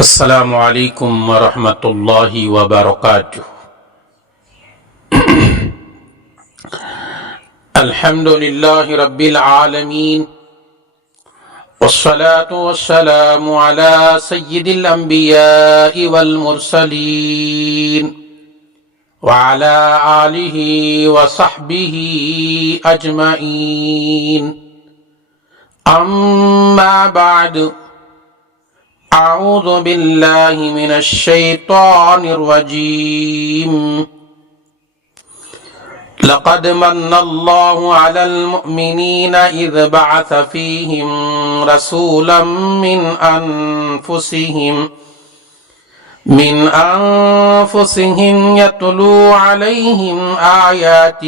السلام علیکم ورحمۃ اللہ وبرکاتہ۔ الحمد للہ رب العالمین، والصلاة والسلام على سید الانبیاء والمرسلین وعلى آلہ وصحبہ اجمعین، اما بعد، اعوذ باللہ من الشیطان الرجیم۔ لقد من اللہ علی المؤمنین اذ بعث فیہم رسولا من انفسہم یتلو علیہم آیاتہ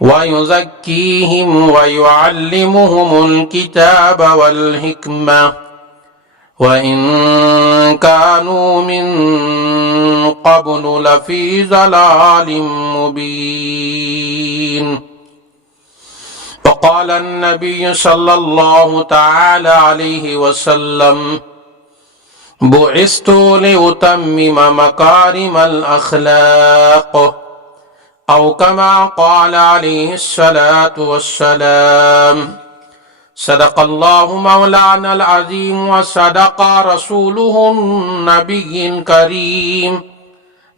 وَيُزَكِّيهِمْ وَيُعَلِّمُهُمُ الْكِتَابَ وَالْحِكْمَةَ وَإِن كَانُوا مِن قَبْلُ لَفِي ضَلَالٍ مُبِينٍ۔ وقال النبي صلى الله تعالى عليه وسلم: بعثت لأتمم مكارم الأخلاق، أو كما قال عليه الصلاة والسلام۔ صدق الله مولانا العظيم وصدق رسوله النبي الكريم،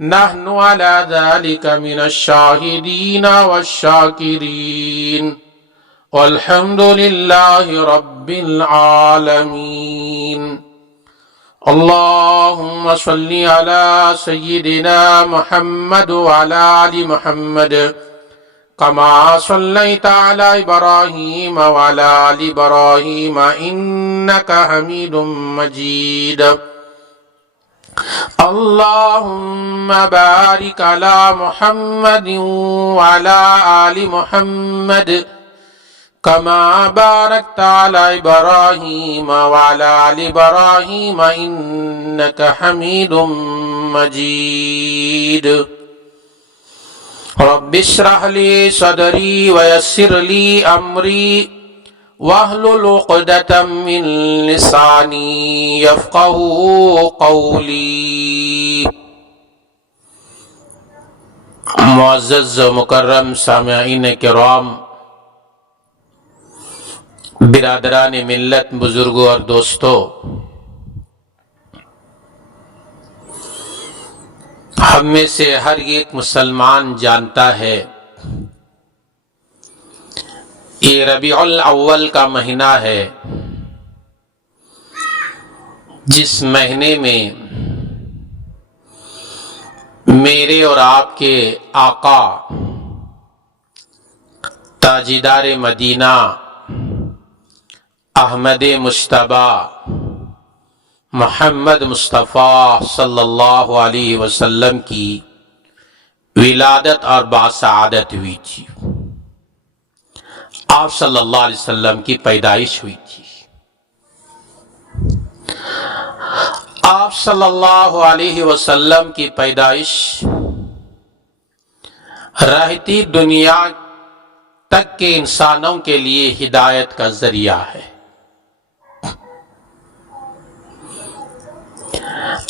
نحن على ذلك من الشاهدين والشاكرين، والحمد لله رب العالمين۔ اللهم صل على سيدنا محمد وعلى آل محمد كما صليت على إبراهيم وعلى آل إبراهيم إنك حميد مجيد۔ اللهم بارك على محمد وعلى آل محمد كما باركت على إبراهيم وعلى آل إبراهيم إنك حميد مجيد۔ رب اشرح لي صدري ويسر لي أمري واحلل عقدة من لساني يفقهوا قولي۔ معزز و مکرم سامعین کرام، برادران ملت، بزرگوں اور دوستوں، ہم میں سے ہر ایک مسلمان جانتا ہے یہ ربیع الاول کا مہینہ ہے، جس مہینے میں میرے اور آپ کے آقا تاجدار مدینہ احمد مجتبیٰ محمد مصطفیٰ صلی اللہ علیہ وسلم کی ولادت اور باسعادت ہوئی تھی، آپ صلی اللہ علیہ وسلم کی پیدائش ہوئی تھی۔ آپ صلی اللہ علیہ وسلم کی پیدائش رہتی دنیا تک کے انسانوں کے لیے ہدایت کا ذریعہ ہے۔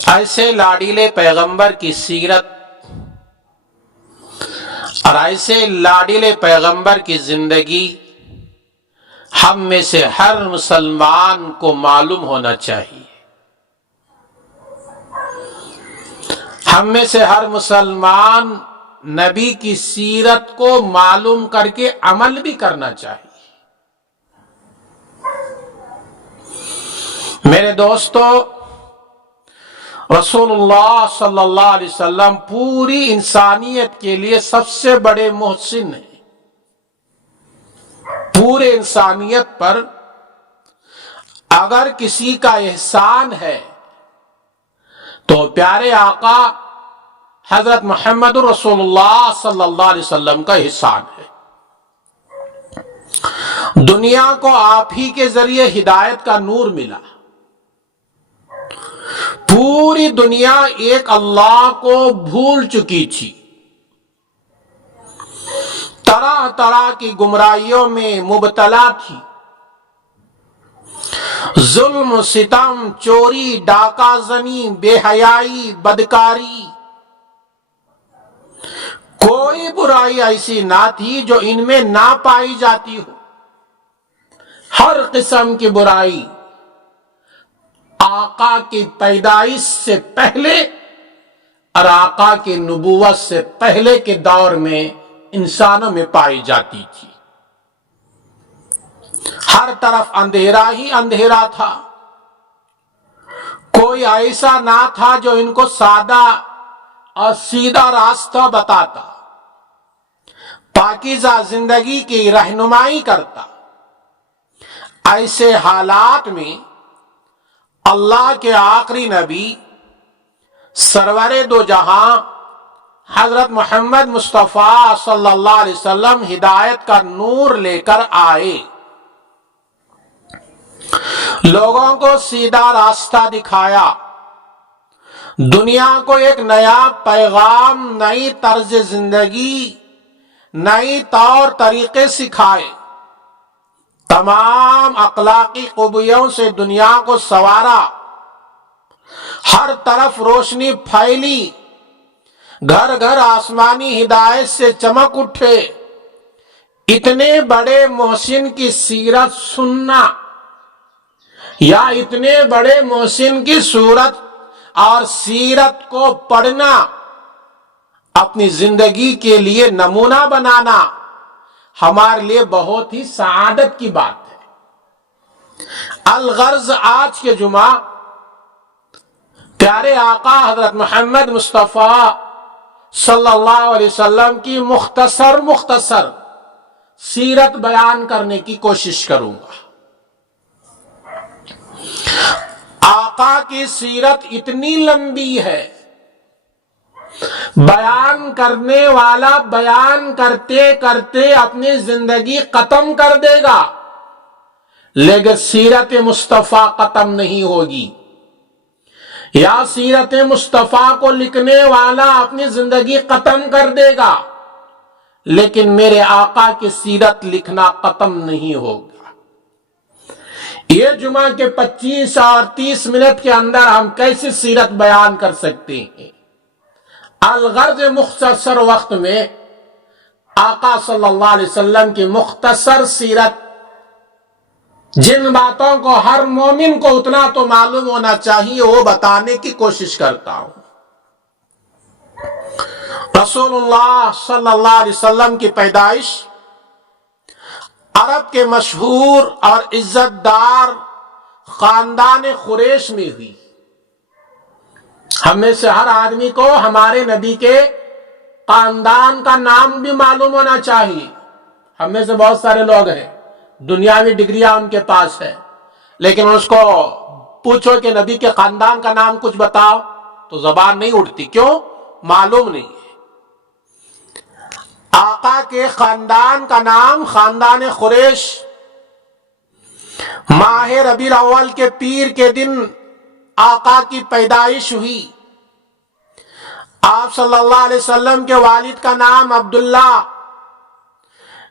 ایسے لاڈیلے پیغمبر کی سیرت اور ایسے لاڈیلے پیغمبر کی زندگی ہم میں سے ہر مسلمان کو معلوم ہونا چاہیے۔ ہم میں سے ہر مسلمان نبی کی سیرت کو معلوم کر کے عمل بھی کرنا چاہیے۔ میرے دوستو، رسول اللہ صلی اللہ علیہ وسلم پوری انسانیت کے لیے سب سے بڑے محسن ہیں۔ پورے انسانیت پر اگر کسی کا احسان ہے تو پیارے آقا حضرت محمد رسول اللہ صلی اللہ علیہ وسلم کا احسان ہے۔ دنیا کو آپ ہی کے ذریعے ہدایت کا نور ملا۔ پوری دنیا ایک اللہ کو بھول چکی تھی، طرح طرح کی گمراہیوں میں مبتلا تھی، ظلم، ستم، چوری، ڈاکہ زنی، بے حیائی، بدکاری، کوئی برائی ایسی نہ تھی جو ان میں نہ پائی جاتی ہو۔ ہر قسم کی برائی آقا کی پیدائش سے پہلے اور آقا کی نبوت سے پہلے کے دور میں انسانوں میں پائی جاتی تھی۔ ہر طرف اندھیرا ہی اندھیرا تھا، کوئی ایسا نہ تھا جو ان کو سادہ اور سیدھا راستہ بتاتا، پاکیزہ زندگی کی رہنمائی کرتا۔ ایسے حالات میں اللہ کے آخری نبی سرور دو جہاں حضرت محمد مصطفیٰ صلی اللہ علیہ وسلم ہدایت کا نور لے کر آئے، لوگوں کو سیدھا راستہ دکھایا، دنیا کو ایک نیا پیغام، نئی طرز زندگی، نئی طور طریقے سکھائے، تمام اخلاقی خوبیوں سے دنیا کو سنوارا، ہر طرف روشنی پھیلی، گھر گھر آسمانی ہدایت سے چمک اٹھے۔ اتنے بڑے محسن کی سیرت سننا یا اتنے بڑے محسن کی صورت اور سیرت کو پڑھنا، اپنی زندگی کے لیے نمونہ بنانا ہمارے لیے بہت ہی سعادت کی بات ہے۔ الغرض آج کے جمعہ پیارے آقا حضرت محمد مصطفیٰ صلی اللہ علیہ وسلم کی مختصر سیرت بیان کرنے کی کوشش کروں گا۔ آقا کی سیرت اتنی لمبی ہے، بیان کرنے والا بیان کرتے کرتے اپنی زندگی ختم کر دے گا، لیکن سیرت مصطفیٰ ختم نہیں ہوگی، یا سیرت مصطفیٰ کو لکھنے والا اپنی زندگی ختم کر دے گا، لیکن میرے آقا کی سیرت لکھنا ختم نہیں ہوگا۔ یہ جمعہ کے 25 اور 30 منٹ کے اندر ہم کیسے سیرت بیان کر سکتے ہیں؟ الغرض مختصر وقت میں آقا صلی اللہ علیہ وسلم کی مختصر سیرت، جن باتوں کو ہر مومن کو اتنا تو معلوم ہونا چاہیے وہ بتانے کی کوشش کرتا ہوں۔ رسول اللہ صلی اللہ علیہ وسلم کی پیدائش عرب کے مشہور اور عزت دار خاندان قریش میں ہوئی۔ ہم میں سے ہر آدمی کو ہمارے نبی کے خاندان کا نام بھی معلوم ہونا چاہیے۔ ہم میں سے بہت سارے لوگ ہیں، دنیاوی ڈگریاں ان کے پاس ہے، لیکن اس کو پوچھو کہ نبی کے خاندان کا نام کچھ بتاؤ تو زبان نہیں اٹھتی۔ کیوں؟ معلوم نہیں ہے۔ آقا کے خاندان کا نام خاندان قریش۔ ماہ ربیع الاول کے پیر کے دن آقا کی پیدائش ہوئی۔ آپ صلی اللہ علیہ وسلم کے والد کا نام عبداللہ،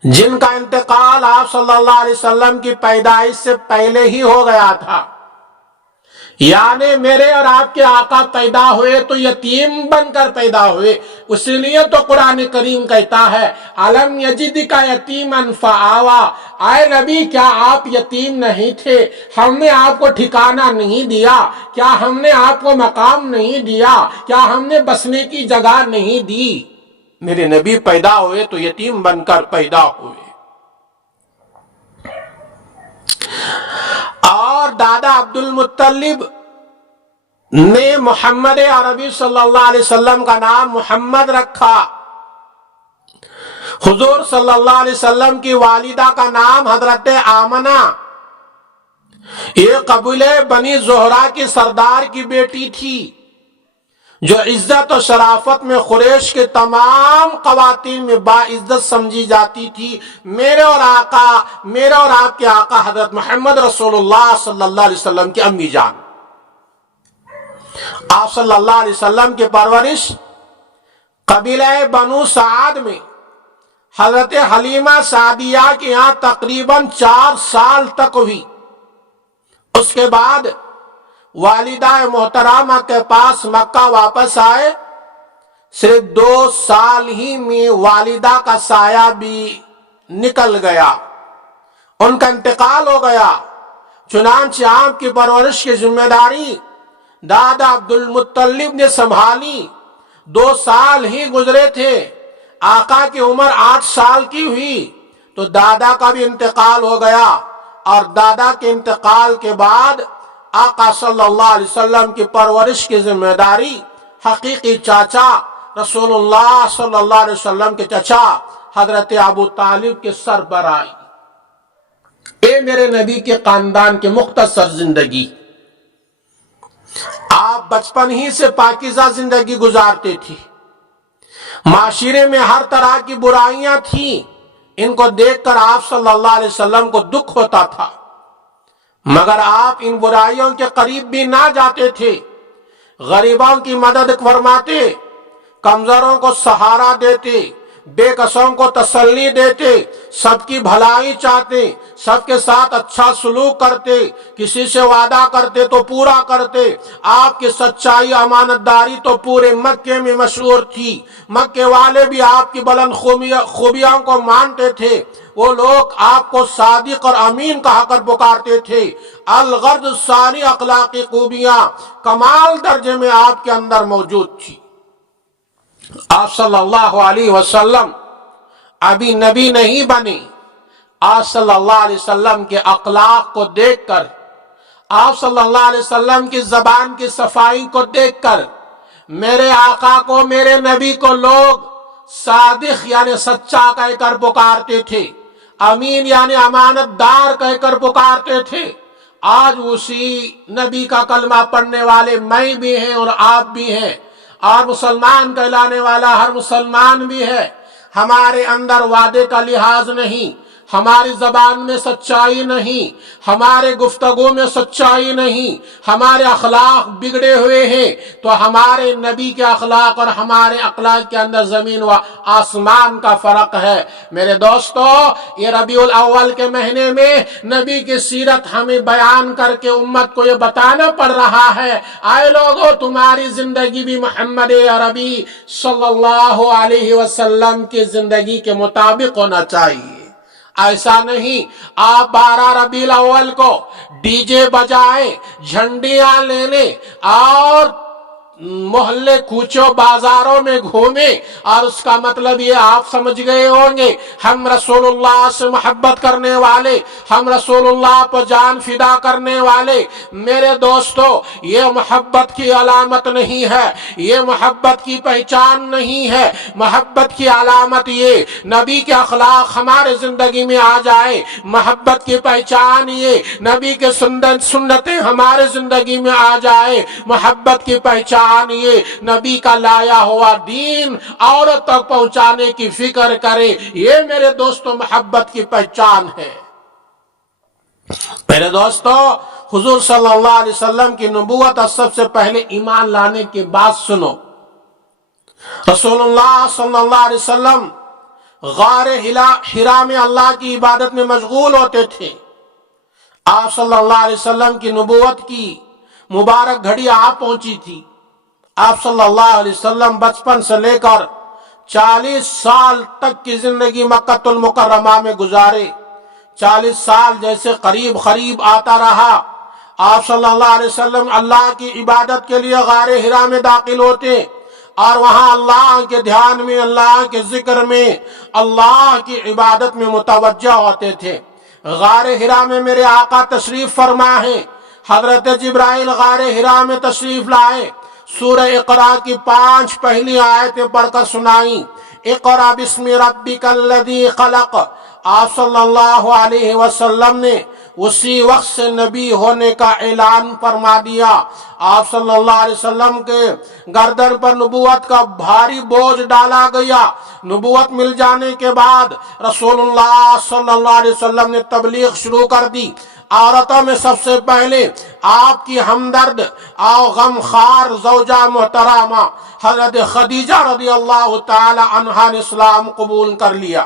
جن کا انتقال آپ صلی اللہ علیہ وسلم کی پیدائش سے پہلے ہی ہو گیا تھا، یعنی میرے اور آپ کے آقا پیدا ہوئے تو یتیم بن کر پیدا ہوئے۔ اس لیے تو قرآن کریم کہتا ہے الم یجدک یتیما فآویٰ، اے نبی کیا آپ یتیم نہیں تھے؟ ہم نے آپ کو ٹھکانہ نہیں دیا؟ کیا ہم نے آپ کو مقام نہیں دیا؟ کیا ہم نے بسنے کی جگہ نہیں دی؟ میرے نبی پیدا ہوئے تو یتیم بن کر پیدا ہوئے۔ اور دادا عبد المطلب نے محمد عربی صلی اللہ علیہ وسلم کا نام محمد رکھا۔ حضور صلی اللہ علیہ وسلم کی والدہ کا نام حضرت آمنہ، یہ قبیلہ بنی زہرہ کی سردار کی بیٹی تھی، جو عزت و شرافت میں قریش کے تمام خواتین میں باعزت سمجھی جاتی تھی۔ میرے اور آپ کے آقا حضرت محمد رسول اللہ صلی اللہ علیہ وسلم کی امی جان۔ آپ صلی اللہ علیہ وسلم کی پرورش قبیلہ بنو سعد میں حضرت حلیمہ سعدیہ کے یہاں تقریباً 4 سال تک ہوئی۔ اس کے بعد والدہ محترمہ کے پاس مکہ واپس آئے، صرف 2 سال ہی میں والدہ کا سایہ بھی نکل گیا، ان کا انتقال ہو گیا۔ چنانچہ آپ کی پرورش کی ذمہ داری دادا عبد المطلب نے سنبھالی۔ 2 سال ہی گزرے تھے، آقا کی عمر 8 سال کی ہوئی تو دادا کا بھی انتقال ہو گیا، اور دادا کے انتقال کے بعد آقا صلی اللہ علیہ وسلم کی پرورش کی ذمہ داری حقیقی چاچا رسول اللہ صلی اللہ علیہ وسلم کے چچا حضرت ابو طالب کے سر پر آئی۔ اے میرے نبی کے خاندان کی مختصر زندگی، آپ بچپن ہی سے پاکیزہ زندگی گزارتے تھے، معاشرے میں ہر طرح کی برائیاں تھیں، ان کو دیکھ کر آپ صلی اللہ علیہ وسلم کو دکھ ہوتا تھا، مگر آپ ان برائیوں کے قریب بھی نہ جاتے تھے، غریبوں کی مدد فرماتے، کمزوروں کو سہارا دیتے، بے کسوں کو تسلی دیتے، سب کی بھلائی چاہتے، سب کے ساتھ اچھا سلوک کرتے، کسی سے وعدہ کرتے تو پورا کرتے۔ آپ کی سچائی امانت داری تو پورے مکے میں مشہور تھی، مکے والے بھی آپ کی بلند خوبیوں کو مانتے تھے، وہ لوگ آپ کو صادق اور امین کہا کر پکارتے تھے۔ الغرض ساری اخلاقی خوبیاں کمال درجے میں آپ کے اندر موجود تھی۔ آپ صلی اللہ علیہ وسلم ابھی نبی نہیں بنے، آپ صلی اللہ علیہ وسلم کے اخلاق کو دیکھ کر، آپ صلی اللہ علیہ وسلم کی زبان کی صفائی کو دیکھ کر میرے آقا کو، میرے نبی کو لوگ صادق یعنی سچا کہہ کر پکارتے تھے، امین یعنی امانت دار کہہ کر پکارتے تھے۔ آج اسی نبی کا کلمہ پڑھنے والے میں بھی ہیں اور آپ بھی ہیں، اور مسلمان کہلانے والا ہر مسلمان بھی ہے۔ ہمارے اندر وعدے کا لحاظ نہیں، ہماری زبان میں سچائی نہیں، ہمارے گفتگو میں سچائی نہیں، ہمارے اخلاق بگڑے ہوئے ہیں، تو ہمارے نبی کے اخلاق اور ہمارے اخلاق کے اندر زمین و آسمان کا فرق ہے۔ میرے دوستو، یہ ربیع الاول کے مہینے میں نبی کی سیرت ہمیں بیان کر کے امت کو یہ بتانا پڑ رہا ہے، آئے لوگو تمہاری زندگی بھی محمد عربی صلی اللہ علیہ وسلم کی زندگی کے مطابق ہونا چاہیے۔ ایسا نہیں آپ 12 ربیع الاول کو ڈی جے بجائیں، جھنڈیاں لینے اور محلے کوچوں بازاروں میں گھومیں، اور اس کا مطلب یہ آپ سمجھ گئے ہوں گے ہم رسول اللہ سے محبت کرنے والے، ہم رسول اللہ پر جان فدا کرنے والے۔ میرے دوستو، یہ محبت کی علامت نہیں ہے، یہ محبت کی پہچان نہیں ہے۔ محبت کی علامت یہ نبی کے اخلاق ہمارے زندگی میں آ جائے، محبت کی پہچان یہ نبی کے سنتیں ہمارے زندگی میں آ جائے، محبت کی پہچان یہ نبی کا لایا ہوا دین عورت تک پہنچانے کی فکر کرے۔ یہ میرے دوستو محبت کی پہچان ہے۔ میرے دوستو، حضور صلی اللہ علیہ وسلم کی نبوت اور سب سے پہلے ایمان لانے کی بات سنو۔ رسول اللہ صلی اللہ علیہ وسلم غار حرا میں اللہ کی عبادت میں مشغول ہوتے تھے۔ آپ صلی اللہ علیہ وسلم کی نبوت کی مبارک گھڑی آپ پہنچی تھی۔ آپ صلی اللہ علیہ وسلم بچپن سے لے کر 40 سال تک کی زندگی مکہ المکرمہ میں گزارے۔ 40 سال جیسے قریب قریب آتا رہا۔ آپ صلی اللہ علیہ وسلم اللہ کی عبادت کے لیے غار حرا میں داخل ہوتے، اور وہاں اللہ کے دھیان میں، اللہ کے ذکر میں، اللہ کی عبادت میں متوجہ ہوتے تھے۔ غار حرا میں میرے آقا تشریف فرما ہے، حضرت جبرائیل غار حرا میں تشریف لائے، سورہ اقرا کی 5 پہلی آیتیں پڑھ کر سنائیں۔ اقرا بسم ربک الذی خلق۔ آپ صلی اللہ علیہ وسلم نے اسی وقت سے نبی ہونے کا اعلان فرما دیا۔ آپ صلی اللہ علیہ وسلم کے گردن پر نبوت کا بھاری بوجھ ڈالا گیا۔ نبوت مل جانے کے بعد رسول اللہ صلی اللہ علیہ وسلم نے تبلیغ شروع کر دی۔ عورتوں میں سب سے پہلے آپ کی ہمدرد اور غمخوار زوجہ محترمہ حضرت خدیجہ رضی اللہ تعالی عنہا نے اسلام قبول کر لیا۔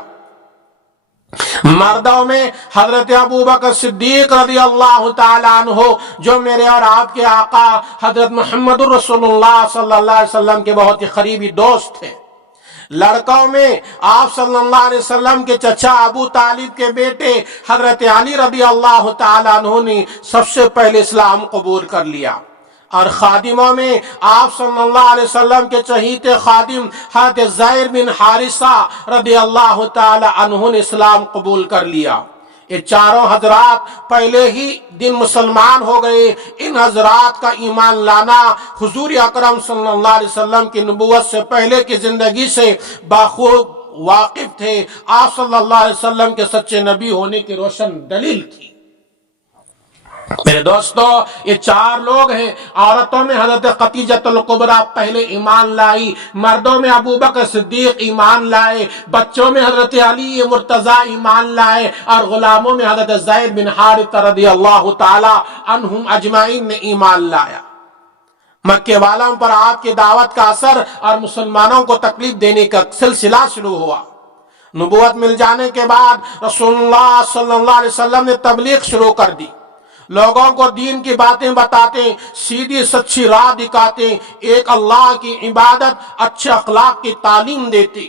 مردوں میں حضرت ابو بکر صدیق رضی اللہ تعالیٰ عنہ جو میرے اور آپ کے آقا حضرت محمد رسول اللہ صلی اللہ علیہ وسلم کے بہت ہی قریبی دوست تھے۔ لڑکوں میں آپ صلی اللہ علیہ وسلم کے چچا ابو طالب کے بیٹے حضرت علی رضی اللہ تعالیٰ عنہ نے سب سے پہلے اسلام قبول کر لیا، اور خادموں میں آپ صلی اللہ علیہ وسلم کے چہیتے خادم حضرت زید بن حارثہ رضی اللہ تعالی عنہ نے اسلام قبول کر لیا۔ یہ چاروں حضرات پہلے ہی دن مسلمان ہو گئے۔ ان حضرات کا ایمان لانا حضور اکرم صلی اللہ علیہ وسلم کی نبوت سے پہلے کی زندگی سے بخوب واقف تھے۔ آپ صلی اللہ علیہ وسلم کے سچے نبی ہونے کی روشن دلیل تھی۔ میرے دوستو، یہ چار لوگ ہیں۔ عورتوں میں حضرت خدیجہ الکبریٰ پہلے ایمان لائی، مردوں میں ابو بکر صدیق ایمان لائے، بچوں میں حضرت علی مرتضیٰ ایمان لائے، اور غلاموں میں حضرت زید بن حارثہ رضی اللہ تعالی عنہم اجمعین نے ایمان لایا۔ مکے والوں پر آپ کی دعوت کا اثر اور مسلمانوں کو تکلیف دینے کا سلسلہ شروع ہوا۔ نبوت مل جانے کے بعد رسول اللہ صلی اللہ علیہ وسلم نے تبلیغ شروع کر دی، لوگوں کو دین کی باتیں بتاتے، سیدھی سچی راہ دکھاتے، ایک اللہ کی عبادت، اچھے اخلاق کی تعلیم دیتے،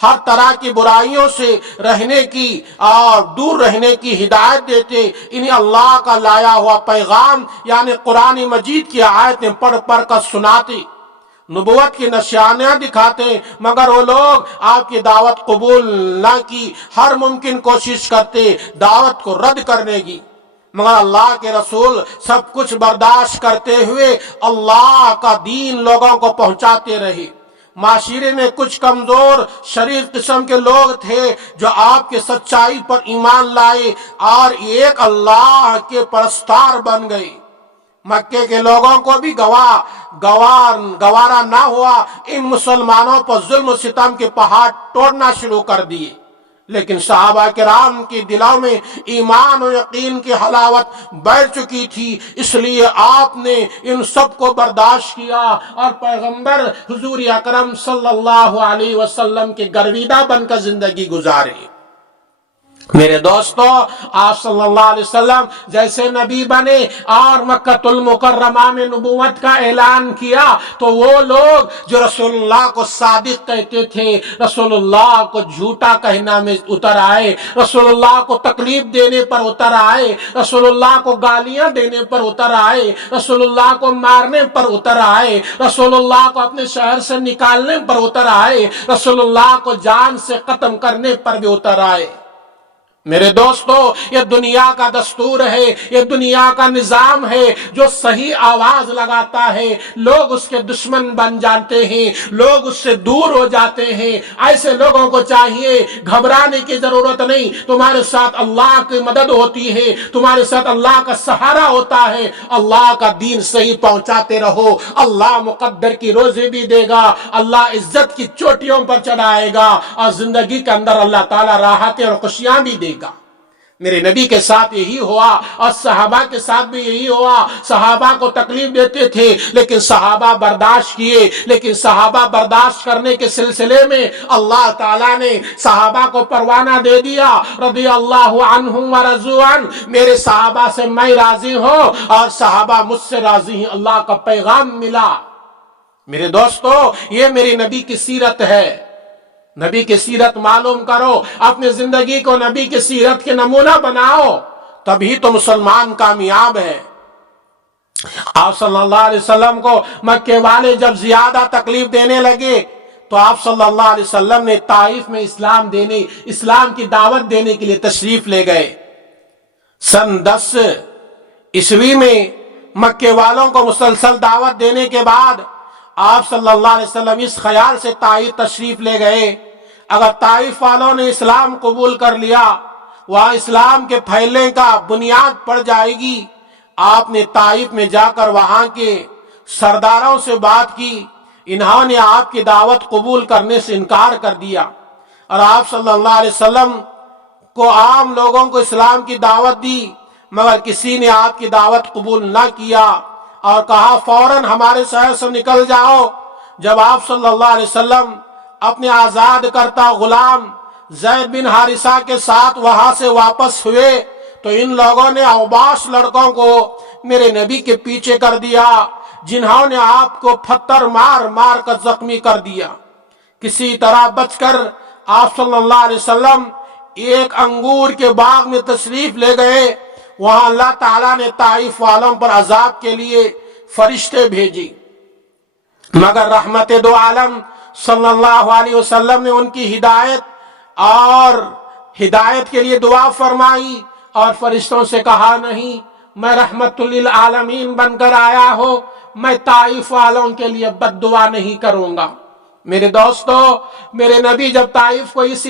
ہر طرح کی برائیوں سے رہنے کی اور دور رہنے کی ہدایت دیتے۔ انہیں اللہ کا لایا ہوا پیغام یعنی قرآن مجید کی آیتیں پڑھ پڑھ کر سناتے، نبوت کی نشانیاں دکھاتے، مگر وہ لوگ آپ کی دعوت قبول نہ کی، ہر ممکن کوشش کرتے دعوت کو رد کرنے کی، مگر اللہ کے رسول سب کچھ برداشت کرتے ہوئے اللہ کا دین لوگوں کو پہنچاتے رہے۔ معاشرے میں کچھ کمزور شریف قسم کے لوگ تھے جو آپ کے سچائی پر ایمان لائے اور ایک اللہ کے پرستار بن گئے۔ مکے کے لوگوں کو بھی گوارا نہ ہوا، ان مسلمانوں پر ظلم و ستم کے پہاڑ توڑنا شروع کر دیے، لیکن صحابہ کرام کے دلوں میں ایمان و یقین کی حلاوت بیٹھ چکی تھی، اس لیے آپ نے ان سب کو برداشت کیا اور پیغمبر حضور اکرم صلی اللہ علیہ وسلم کے گرویدہ بن کر زندگی گزاری۔ میرے دوستو، آپ صلی اللہ علیہ وسلم جیسے نبی بنے اور مکہ المکرمہ میں نبوت کا اعلان کیا تو وہ لوگ جو رسول اللہ کو صادق کہتے تھے رسول اللہ کو جھوٹا کہنا میں اتر آئے، رسول اللہ کو تکلیف دینے پر اتر آئے، رسول اللہ کو گالیاں دینے پر اتر آئے، رسول اللہ کو مارنے پر اتر آئے، رسول اللہ کو اپنے شہر سے نکالنے پر اتر آئے، رسول اللہ کو جان سے ختم کرنے پر بھی اتر آئے۔ میرے دوستو، یہ دنیا کا دستور ہے، یہ دنیا کا نظام ہے، جو صحیح آواز لگاتا ہے لوگ اس کے دشمن بن جاتے ہیں، لوگ اس سے دور ہو جاتے ہیں۔ ایسے لوگوں کو چاہیے گھبرانے کی ضرورت نہیں، تمہارے ساتھ اللہ کی مدد ہوتی ہے، تمہارے ساتھ اللہ کا سہارا ہوتا ہے، اللہ کا دین صحیح پہنچاتے رہو، اللہ مقدر کی روزی بھی دے گا، اللہ عزت کی چوٹیوں پر چڑھائے گا، اور زندگی کے اندر اللہ تعالیٰ راحتیں اور خوشیاں بھی دے گا۔ میرے نبی کے ساتھ یہی ہوا اور صحابہ کے ساتھ بھی یہی ہوا۔ صحابہ کو تکلیف دیتے تھے لیکن صحابہ برداشت کیے، لیکن صحابہ برداشت کرنے کے سلسلے میں اللہ تعالیٰ نے صحابہ کو پروانہ دے دیا، رضی اللہ عنہم ورضوا عنہ، میرے صحابہ سے میں راضی ہوں اور صحابہ مجھ سے راضی ہیں، اللہ کا پیغام ملا۔ میرے دوستو، یہ میری نبی کی سیرت ہے۔ نبی کی سیرت معلوم کرو، اپنی زندگی کو نبی کی سیرت کے نمونہ بناؤ، تبھی تو مسلمان کامیاب ہے۔ آپ صلی اللہ علیہ وسلم کو مکے والے جب زیادہ تکلیف دینے لگے تو آپ صلی اللہ علیہ وسلم نے طائف میں اسلام کی دعوت دینے کے لیے تشریف لے گئے۔ سن 10 عیسوی میں مکے والوں کو مسلسل دعوت دینے کے بعد آپ صلی اللہ علیہ وسلم اس خیال سے طائف تشریف لے گئے، اگر طائف والوں نے اسلام قبول کر لیا وہاں اسلام کے پھیلنے کا بنیاد پڑ جائے گی۔ آپ نے طائف میں جا کر وہاں کے سرداروں سے بات کی، انہوں نے آپ کی دعوت قبول کرنے سے انکار کر دیا، اور آپ صلی اللہ علیہ وسلم کو عام لوگوں کو اسلام کی دعوت دی، مگر کسی نے آپ کی دعوت قبول نہ کیا اور کہا فوراً ہمارے شہر سے نکل جاؤ۔ جب آپ صلی اللہ علیہ وسلم اپنے آزاد کرتا غلام زید بن حارثہ کے ساتھ وہاں سے واپس ہوئے تو ان لوگوں نے اوباش لڑکوں کو میرے نبی کے پیچھے کر دیا، جنہوں نے آپ کو پتھر مار مار کر زخمی کر دیا۔ کسی طرح بچ کر آپ صلی اللہ علیہ وسلم ایک انگور کے باغ میں تشریف لے گئے۔ وہاں اللہ تعالیٰ نے طائف والوں پر عذاب کے لیے فرشتے بھیجی، مگر رحمت دو عالم صلی اللہ علیہ وسلم نے ان کی ہدایت کے لیے دعا فرمائی اور فرشتوں سے کہا، نہیں، میں رحمت للعالمین بن کر آیا ہوں، میں طائف والوں کے لیے بد دعا نہیں کروں گا۔ میرے دوستو، میرے نبی جب طائف کو اس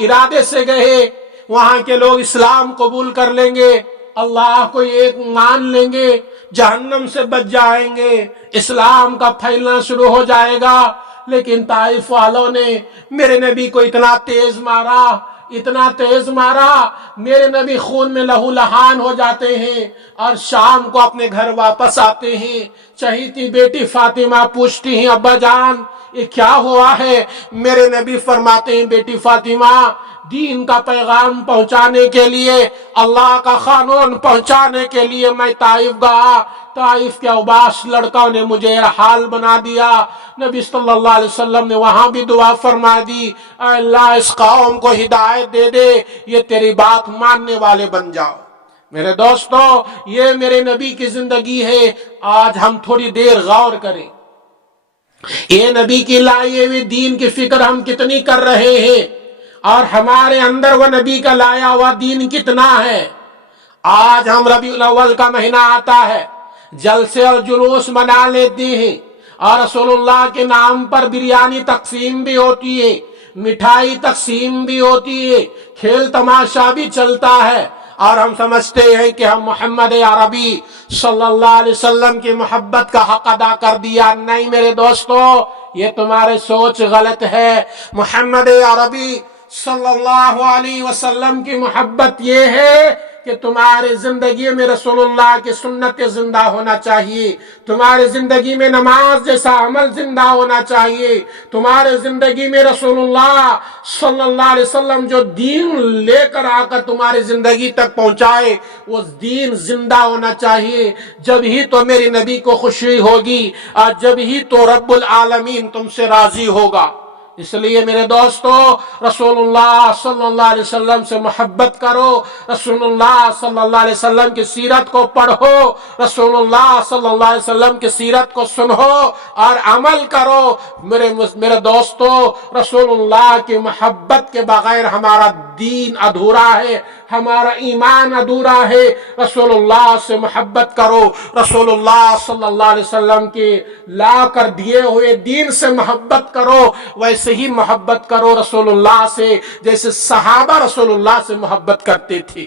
ارادے سے گئے، وہاں کے لوگ اسلام قبول کر لیں گے، اللہ کو ایک مان لیں گے، جہنم سے بچ جائیں گے، اسلام کا پھیلنا شروع ہو جائے گا، لیکن طائف والوں نے میرے نبی کو اتنا تیز مارا، میرے نبی خون میں لہو لہان ہو جاتے ہیں اور شام کو اپنے گھر واپس آتے ہیں۔ چہیتی بیٹی فاطمہ پوچھتی ہیں، ابا جان یہ کیا ہوا ہے؟ میرے نبی فرماتے ہیں، بیٹی فاطمہ، دین کا پیغام پہنچانے کے لیے، اللہ کا قانون پہنچانے کے لیے میں طائف گیا، طائف کے اوباش لڑکوں نے مجھے حال بنا دیا۔ نبی صلی اللہ علیہ وسلم نے وہاں بھی دعا فرما دی، اے اللہ اس قوم کو ہدایت دے دے، یہ تیری بات ماننے والے بن جاؤ۔ میرے دوستو، یہ میرے نبی کی زندگی ہے۔ آج ہم تھوڑی دیر غور کریں، یہ نبی کی لائے ہوئے دین کی فکر ہم کتنی کر رہے ہیں، اور ہمارے اندر وہ نبی کا لایا ہوا دین کتنا ہے۔ آج ہم ربیع الاول کا مہینہ آتا ہے، جلسے اور جلوس منا لیتے ہیں، اور رسول اللہ کے نام پر بریانی تقسیم بھی ہوتی ہے، مٹھائی تقسیم بھی ہوتی ہے، کھیل تماشا بھی چلتا ہے، اور ہم سمجھتے ہیں کہ ہم محمد عربی صلی اللہ علیہ وسلم کی محبت کا حق ادا کر دیا۔ نہیں میرے دوستو، یہ تمہارے سوچ غلط ہے۔ محمد عربی صلی اللہ علیہ وسلم کی محبت یہ ہے کہ تمہاری زندگی میں رسول اللہ کی سنت زندہ ہونا چاہیے، تمہاری زندگی میں نماز جیسا عمل زندہ ہونا چاہیے، تمہاری زندگی میں رسول اللہ صلی اللہ علیہ وسلم جو دین لے کر آ کر تمہاری زندگی تک پہنچائے وہ دین زندہ ہونا چاہیے۔ جب ہی تو میری نبی کو خوشی ہوگی اور جب ہی تو رب العالمین تم سے راضی ہوگا۔ اس لیے میرے دوستو، رسول اللہ صلی اللہ علیہ وسلم سے محبت کرو، رسول اللہ صلی اللہ علیہ وسلم کی سیرت کو پڑھو، رسول اللہ صلی اللہ علیہ وسلم کی سیرت کو سنو اور عمل کرو۔ میرے دوستو، رسول اللہ کی محبت کے بغیر ہمارا دین ادھورا ہے، ہمارا ایمان ادھورا ہے۔ رسول اللہ سے محبت کرو، رسول اللہ صلی اللہ علیہ وسلم کے لا کر دیے ہوئے دین سے محبت کرو، ویسے ہی محبت کرو رسول اللہ سے جیسے صحابہ رسول اللہ سے محبت کرتے تھے۔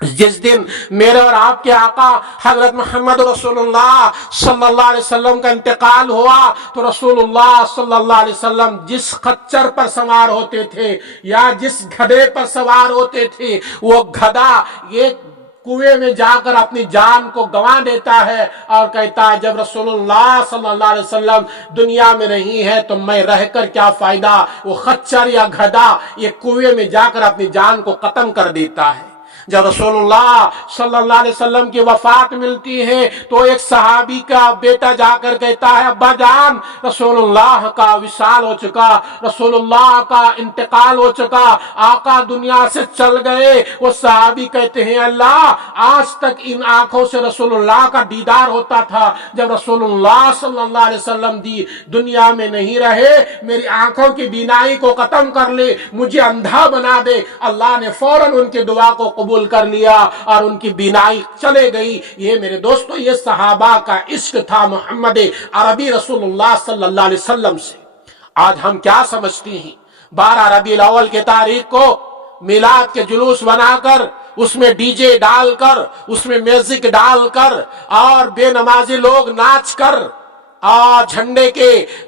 جس دن میرے اور آپ کے آقا حضرت محمد رسول اللہ صلی اللہ علیہ وسلم کا انتقال ہوا تو رسول اللہ صلی اللہ علیہ وسلم جس خچر پر سوار ہوتے تھے یا جس گدھے پر سوار ہوتے تھے، وہ گدھا ایک کنویں میں جا کر اپنی جان کو گنوا دیتا ہے اور کہتا ہے جب رسول اللہ صلی اللہ علیہ وسلم دنیا میں نہیں ہے تو میں رہ کر کیا فائدہ۔ وہ خچر یا گدھا یہ کنویں میں جا کر اپنی جان کو ختم کر دیتا ہے۔ جب رسول اللہ صلی اللہ علیہ وسلم کی وفات ملتی ہے تو ایک صحابی کا بیٹا جا کر کہتا ہے، ابا جان رسول اللہ کا وصال ہو چکا، رسول اللہ کا انتقال ہو چکا، آقا دنیا سے چل گئے۔ وہ صحابی کہتے ہیں، اللہ آج تک ان آنکھوں سے رسول اللہ کا دیدار ہوتا تھا، جب رسول اللہ صلی اللہ علیہ وسلم دنیا میں نہیں رہے میری آنکھوں کی بینائی کو ختم کر لے، مجھے اندھا بنا دے۔ اللہ نے فوراً ان کی دعا کو قبول کر لیا اور ان کی بینائی چلے گئی۔ یہ میرے دوستو، یہ صحابہ کا عشق تھا محمد عربی رسول اللہ صلی اللہ علیہ وسلم سے۔ آج ہم کیا سمجھتے ہیں؟ 12 ربیع الاول کی تاریخ کو میلاد کے جلوس بنا کر اس میں ڈی جے ڈال کر اس میں میوزک ڈال کر اور بے نمازی لوگ ناچ کر اور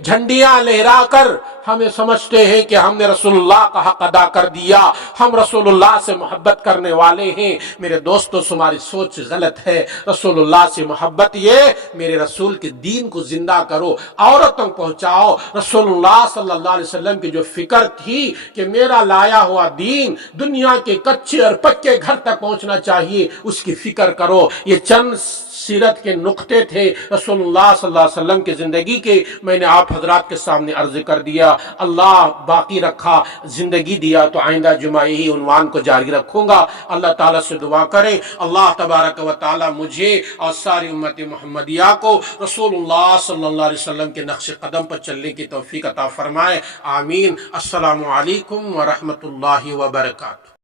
جھنڈیاں لہرا کر ہمیں سمجھتے ہیں کہ ہم نے رسول اللہ کا حق ادا کر دیا، ہم رسول اللہ سے محبت کرنے والے ہیں۔ میرے دوستو تمہاری سوچ غلط ہے۔ رسول اللہ سے محبت یہ میرے رسول کے دین کو زندہ کرو، عورتوں پہنچاؤ۔ رسول اللہ صلی اللہ علیہ وسلم کی جو فکر تھی کہ میرا لایا ہوا دین دنیا کے کچے اور پکے گھر تک پہنچنا چاہیے، اس کی فکر کرو۔ یہ چند سیرت کے نقطے تھے رسول اللہ صلی اللہ علیہ وسلم کی زندگی کے، میں نے آپ حضرات کے سامنے عرض کر دیا۔ اللہ باقی رکھا، زندگی دیا تو آئندہ جمعہ یہی عنوان کو جاری رکھوں گا۔ اللہ تعالیٰ سے دعا کریں اللہ تبارک و تعالیٰ مجھے اور ساری امت محمدیہ کو رسول اللہ صلی اللہ علیہ وسلم کے نقش قدم پر چلنے کی توفیق عطا فرمائے، آمین۔ السلام علیکم ورحمۃ اللہ وبرکاتہ۔